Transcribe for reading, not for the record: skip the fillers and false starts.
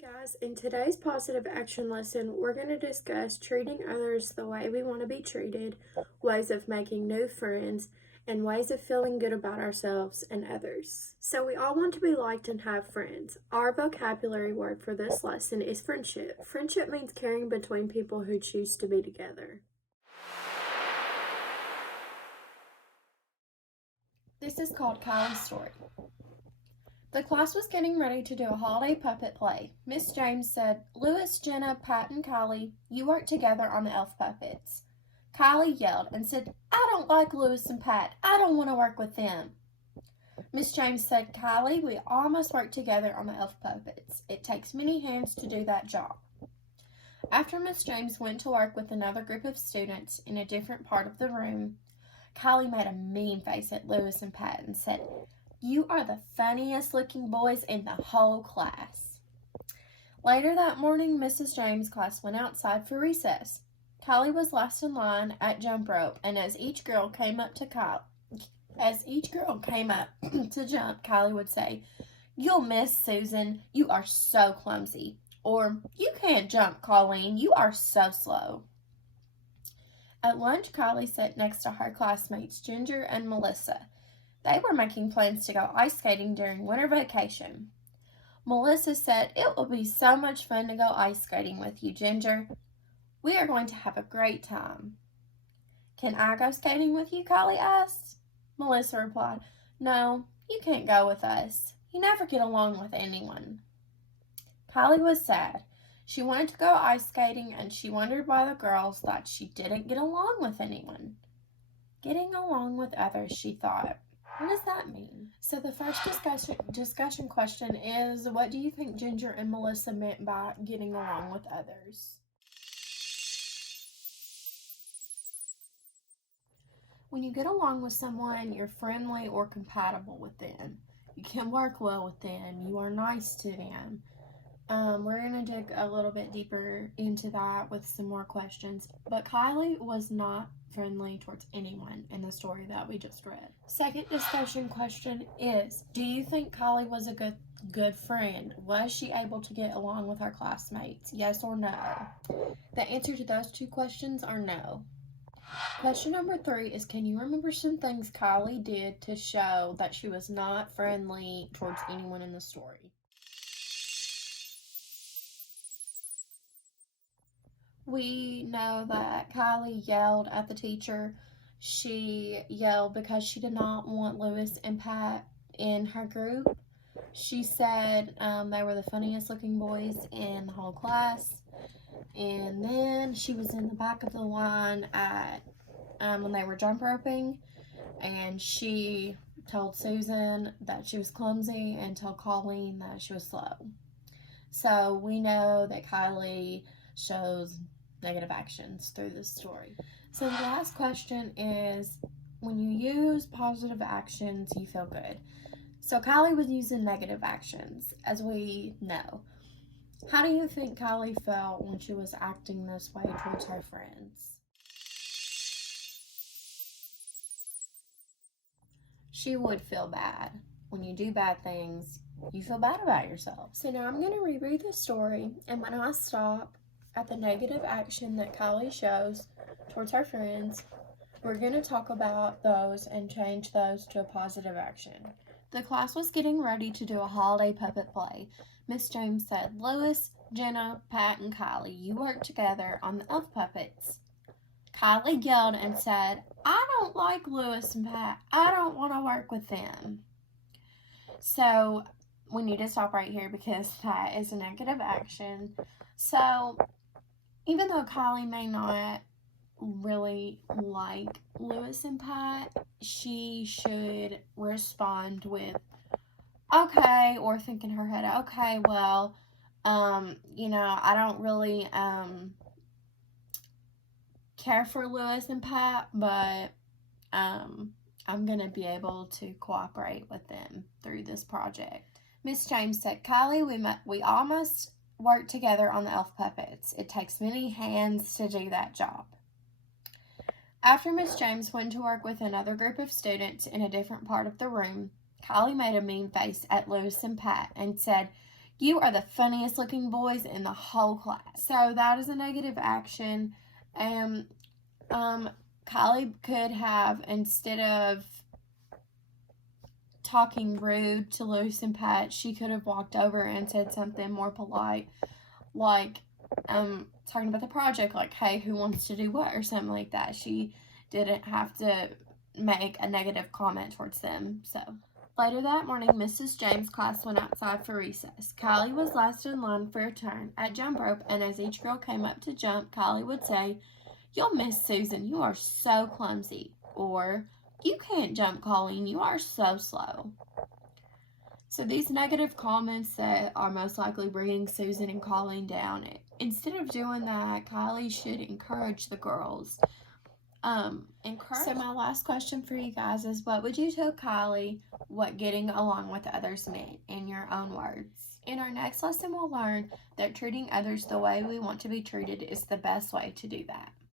Guys, in today's positive action lesson, we're going to discuss treating others the way we want to be treated, ways of making new friends, and ways of feeling good about ourselves and others. So, we all want to be liked and have friends. Our vocabulary word for this lesson is friendship. Friendship means caring between people who choose to be together. This is called Kylie's story. The class was getting ready to do a holiday puppet play. Miss James said, "Louis, Jenna, Pat, and Kylie, you work together on the elf puppets." Kylie yelled and said, "I don't like Louis and Pat. I don't want to work with them." Miss James said, "Kylie, we all must work together on the elf puppets. It takes many hands to do that job." After Miss James went to work with another group of students in a different part of the room, Kylie made a mean face at Louis and Pat and said, "You are the funniest looking boys in the whole class." Later that morning, Mrs. James' class went outside for recess. Kylie was last in line at jump rope, and as each girl came up to jump, Kylie would say, "You'll miss, Susan. You are so clumsy." Or, "You can't jump, Colleen. You are so slow." At lunch, Kylie sat next to her classmates, Ginger and Melissa. They were making plans to go ice skating during winter vacation. Melissa said, "It will be so much fun to go ice skating with you, Ginger. We are going to have a great time." "Can I go skating with you?" Kylie asked. Melissa replied, "No, you can't go with us. You never get along with anyone." Kylie was sad. She wanted to go ice skating, and she wondered why the girls thought she didn't get along with anyone. Getting along with others, she thought. What does that mean? So the first discussion question is, what do you think Ginger and Melissa meant by getting along with others? When you get along with someone, you're friendly or compatible with them. You can work well with them. You are nice to them. We're going to dig a little bit deeper into that with some more questions. But Kylie was not friendly towards anyone in the story that we just read. Second discussion question is, do you think Kylie was a good friend? Was she able to get along with her classmates? Yes or no? The answer to those two questions are no. Question number 3 is, can you remember some things Kylie did to show that she was not friendly towards anyone in the story? We know that Kylie yelled at the teacher. She yelled because she did not want Louis and Pat in her group. She said they were the funniest looking boys in the whole class. And then she was in the back of the line at when they were jump roping, and she told Susan that she was clumsy and told Colleen that she was slow. So we know that Kylie shows negative actions through this story. So the last question is, when you use positive actions, you feel good. So Kylie was using negative actions, as we know. How do you think Kylie felt when she was acting this way towards her friends? She would feel bad. When you do bad things, you feel bad about yourself. So now I'm going to reread the story, and when I stop at the negative action that Kylie shows towards her friends, we're going to talk about those and change those to a positive action. The class was getting ready to do a holiday puppet play. Miss James said, "Louis, Jenna, Pat, and Kylie, you work together on the elf puppets." Kylie yelled and said, "I don't like Louis and Pat. I don't want to work with them." So we need to stop right here because that is a negative action. So even though Kylie may not really like Louis and Pat, she should respond with, "Okay," or think in her head, "Okay, well, I don't really care for Louis and Pat, but I'm going to be able to cooperate with them through this project." Miss James said, "Kylie, we all must work together on the elf puppets. It takes many hands to do that job." After Miss James went to work with another group of students in a different part of the room, Kylie made a mean face at Louis and Pat and said, You are the funniest looking boys in the whole class. So that is a negative action. And Kylie could have, instead of talking rude to Luce and Pat, she could have walked over and said something more polite, like talking about the project, like, hey, who wants to do what, or something like that. She didn't have to make a negative comment towards them. So later that morning, Mrs. James' class went outside for recess. Kylie was last in line for a turn at jump rope, and as each girl came up to jump, Kylie would say, "You'll miss Susan, you are so clumsy," or "You can't jump, Colleen, you are so slow." So these negative comments that are most likely bringing Susan and Colleen down, instead of doing that, Kylie should encourage the girls. So my last question for you guys is, what would you tell Kylie what getting along with others meant in your own words? In our next lesson, we'll learn that treating others the way we want to be treated is the best way to do that.